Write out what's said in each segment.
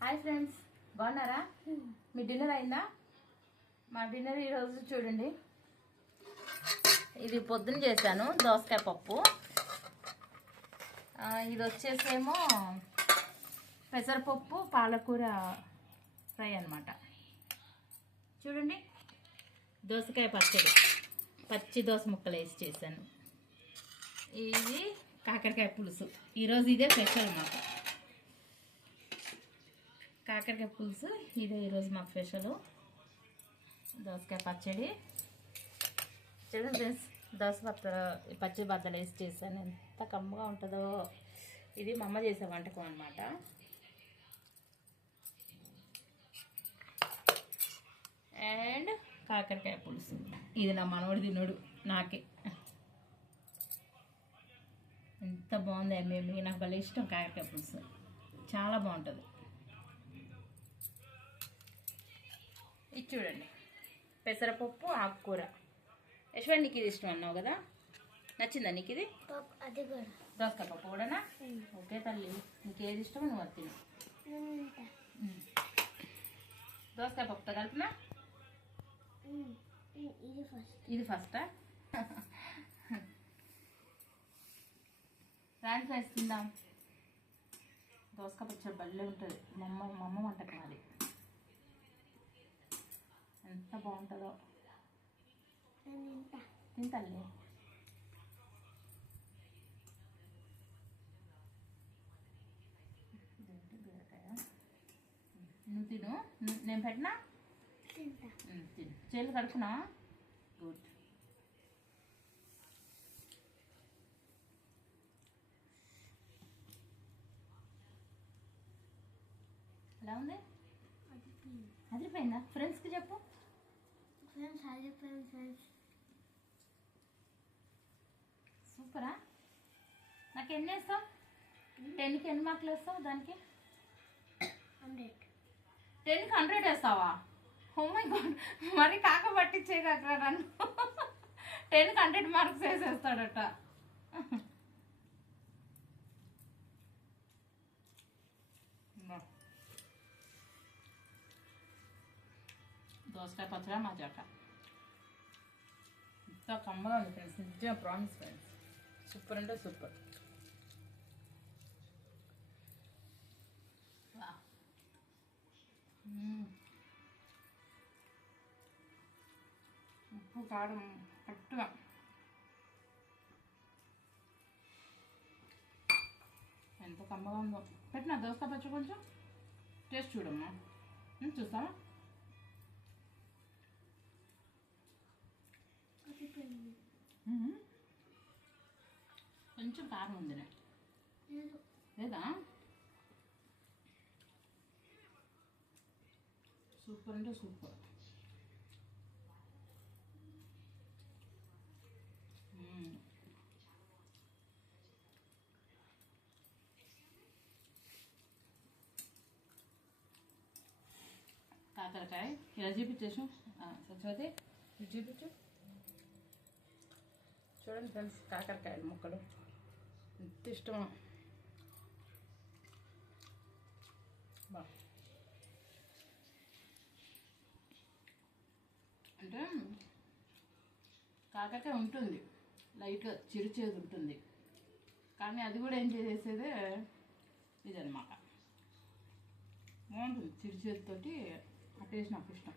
Hi friends, బాగున్నారా? మీ dinner అయిందా? మా డిన్నర్ ఈరోజు చూడండి, ఇది పొద్దున చేశాను దోసకాయ పప్పు. ఇది వచ్చేసేమో పెసరపప్పు పాలకూర ఫ్రై అన్నమాట. చూడండి, దోసకాయ పచ్చడి, పచ్చి దోస ముక్కలు వేసి చేశాను. ఇది కాకరకాయ పులుసు. ఈరోజు ఇదే స్పెషల్ మాకు, కాకరకాయ పులుసు. ఇదే ఈరోజు మాకు స్పెషల్. దోసకాయ పచ్చడి చూడండి ఫ్రెండ్స్, పచ్చి బద్దలు వేసి చేశాను. ఎంత కమ్మగా ఉంటుందో. ఇది మా అమ్మ చేసే వంటకం అన్నమాట. అండ్ కాకరకాయ పులుసు, ఇది నా మనవడు తినడు, నాకే. ఎంత బాగుంది మేము, నాకు భలే ఇష్టం కాకరకాయ పులుసు, చాలా బాగుంటుంది. ఇది చూడండి, పెసరపప్పు ఆకుకూర. యశ్వంత్, నీకు ఇది ఇష్టం అన్నావు కదా, నచ్చిందా నీకు ఇది? దోసకాయ పప్పు కూడానా? ఓకే తల్లి, నీకు ఏది ఇష్టమో నువ్వు అది తిను. దోసకాయ పప్పుతో కలిపినా? ఇది ఫస్టా? రాని ఫ్రెండ్స్, తిందాం. దోసకాయ పచ్చడి భలే ఉంటుంది. మా అమ్మ వంటకం అది, ఎంత బాగుంటుందో. తింటాలే. నువ్వు తిను, నేను పెట్టినా తిను. చేతులు కడుక్కున్నా? గుడ్. ఎలా ఉంది? అదిరిపోయిందా? ఫ్రెండ్స్కి చెప్పు. సూపరా? నాకు ఎన్ని వేస్తావు? 10కి ఎన్ని మార్కులు వేస్తావు? దానికి 10కి 100 వేస్తావా? ఓ మై గాడ్, మరి కాక పట్టించే కాక నన్ను. 10కి 100 మార్క్స్ వేసేస్తాడట. దోసకాయ పచ్చడి మా జట ఇంత కమ్మగా ఉంది ఫ్రెండ్స్, నిజంగా ప్రామిస్ ఫ్రెండ్స్, సూపర్ అంటే సూపర్. ఉప్పు కారం కరెక్ట్గా. ఎంత కమ్మగా ఉందో. పెట్టినా దోసకాయ పచ్చడి కొంచెం టేస్ట్ చూడమ్మా, చూస్తావా? కొంచెం కారం ఉంది లేదా? సూపర్ అంటే సూపర్. కాకరకాయ ఇలా చూపించేసు సత్యవతి, ఇది చూపించు. చూడండి ఫ్రెండ్స్, కాకరకాయలు ముక్కలు ఎంత ఇష్టమో. బా అంటే కాకరకాయ ఉంటుంది, లైట్గా చిరుచేది ఉంటుంది, కానీ అది కూడా ఏం చేసేదే ఇదన్నమాట. బాగుంటుంది చిరుచేతితోటి. ఆ టేస్ట్ నాకు ఇష్టం.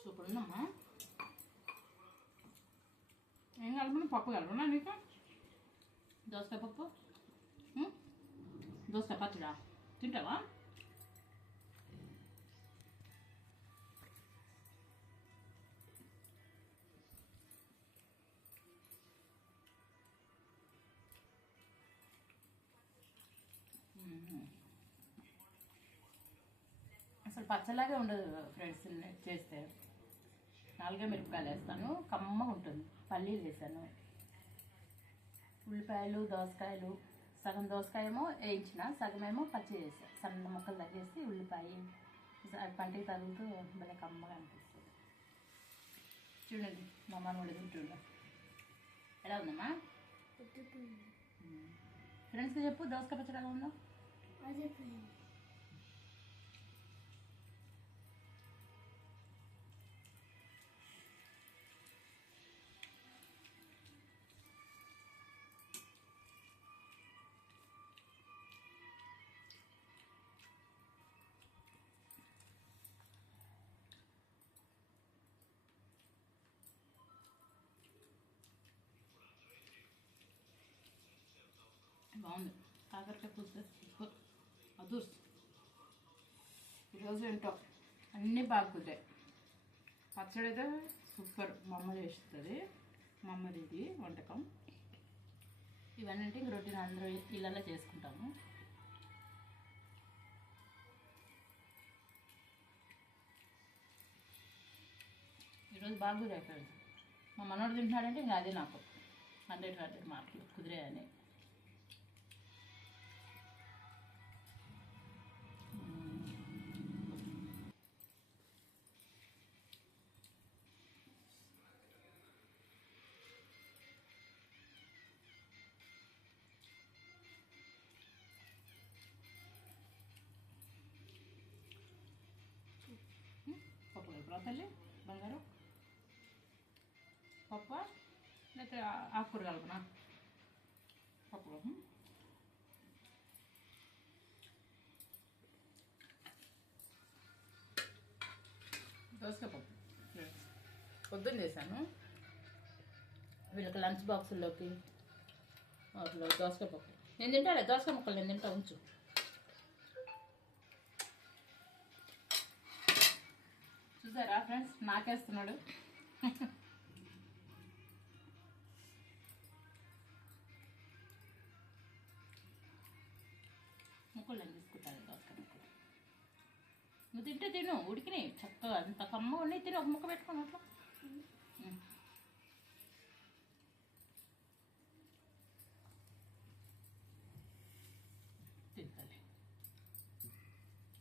సూపర్ ఉందమ్మా. ఏం కలపను? పప్పు కలపనా నీకు? దోసకాయ పప్పు, దోసకాయ పచ్చడా తింటావా? అసలు పచ్చలాగే ఉండదు ఫ్రెండ్స్ చేస్తే. 4 మిరపకాయలు వేస్తాను, కమ్మగా ఉంటుంది. పల్లీలు వేసాను, ఉల్లిపాయలు, దోసకాయలు. సగం దోసకాయ ఏమో వేయించిన, సగం ఏమో పచ్చి చేసా. సన్న ముక్కలు తగ్గేసి ఉల్లిపాయ పంటికి తగులుతూ భలే కమ్మగా అనిపిస్తుంది. చూడండి మా మనవాడు తింటుండ. ఎలా ఉందమ్మా? ఫ్రెండ్స్కి చెప్పు దోసకాయ పచ్చడి ఎలా ఉందో. బాగుంది. కాకరకాయ పులుసు సూపర్ అదూర్స్. ఈరోజు ఏంటో అన్నీ బాగా కుదిరాయి. పచ్చడి అయితే సూపర్. మా అమ్మ చేస్తుంది. మా అమ్మది ఇది వంటకం. ఇవన్నీ ఇంక రొటీన్ అందరూ ఇళ్ళల్లో చేసుకుంటాము. ఈరోజు బాగా కుదిరాయి ఫ్రెండ్స్. మా మనోడు తింటున్నాడంటే ఇంకా అదే నాకు 100 మార్కులు కుదిరాయని. పప్పు ఇప్పుడు తల్లి బంగారు పప్పు లేకపోతే ఆకుకూర కలపనా? పప్పు దోసకాయ పప్పు పొద్దున్న చేశాను. వీళ్ళకి లంచ్ బాక్సుల్లోకి వాటిలో దోసకాయ పప్పు. నేను తింటాలే దోసకాయ ముక్కలు, నేను తింటా ఉంచు. చూసారా ఫ్రెండ్స్, నాకేస్తున్నాడు. ముక్కలు నేను తీసుకుంటాను దోసకాయ ముక్కలు. నువ్వు తింటే తిను, ఉడికినాయి చక్కగా అంత కమ్మ ఉన్నాయి. తిని ఒక ముక్క పెట్టుకోను అట్లా. తింటాలి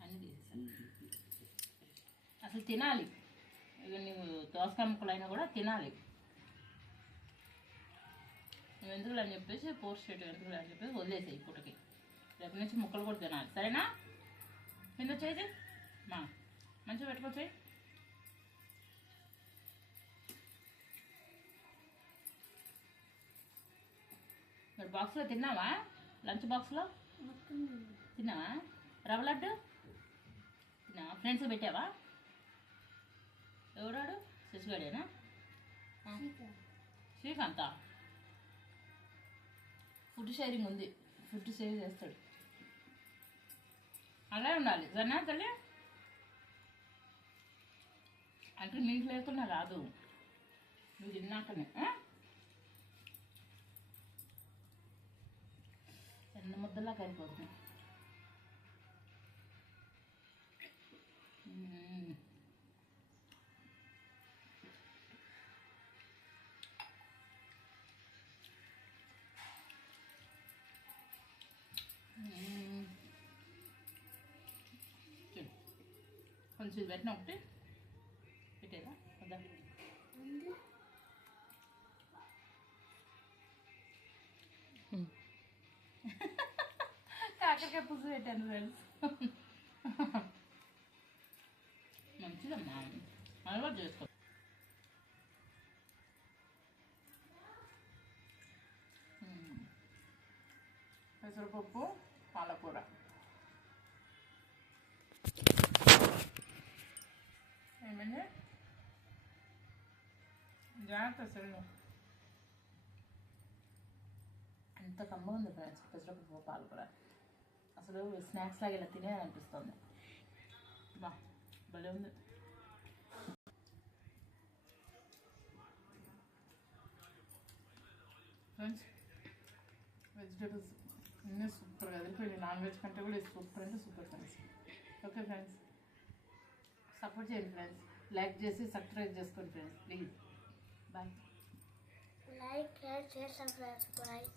అన్నీ తీసేసాను. అసలు తినాలి. ఇక నువ్వు దోసకాయ ముక్కలైనా కూడా తినాలి. నువ్వు ఎందుకు అని చెప్పేసి పోస్ట్ చేయటం ఎందుకు అని చెప్పేసి వదిలేసాయి ఇప్పటికి. రేపు నుంచి ముక్కలు కూడా తినాలి, సరేనా? కింద వచ్చేది మా మంచిగా పెట్టుకొచ్చాయి. మరి బాక్స్లో తిన్నావా? లంచ్ బాక్స్లో తిన్నావా? రవ్వ లడ్డు తిన్నావా? ఫ్రెండ్స్ పెట్టావా? ఎవడాడు? శశిగాడేనా? శ్రీకాంత ఫుడ్ షేరింగ్ ఉంది. ఫుడ్ షేర్ చేస్తాడు. అలా ఉండాలి సరేనా తల్లి? అంటే నీకు లేకున్నా రాదు, నువ్వు తిన్నాకనే. ఎన్న ముద్దలా కలిపోతుంది. కొంచెం ఇది పెట్టిన ఒకటి పెట్టేదా వద్దా? కాకరకాయ పులుసు పెట్టాను ఫ్రెండ్స్. మంచిదమ్మా, అలవాటు చేసుకో. పెసరపప్పు పాలకూర. ఏమండి జాగ్రత్త. అసలు ఎంత కమ్మగా ఉంది ఫ్రెండ్స్ పెసరపప్పు పాలకూర. అసలు స్నాక్స్ లాగా ఇలా తినేయాలనిపిస్తుంది. బా భలే ఉంది. ఫ్రెండ్స్ వెజిటేబుల్స్ అన్నీ సూపర్గా అదిరిపోయింది. నాన్ వెజ్ కంటే కూడా ఇది సూపర్ అంటే super friends. Okay friends, support చేయండి ఫ్రెండ్స్. లైక్ చేసి సబ్స్క్రైబ్ చేసుకోండి friends please. Bye. Like, share, subscribe.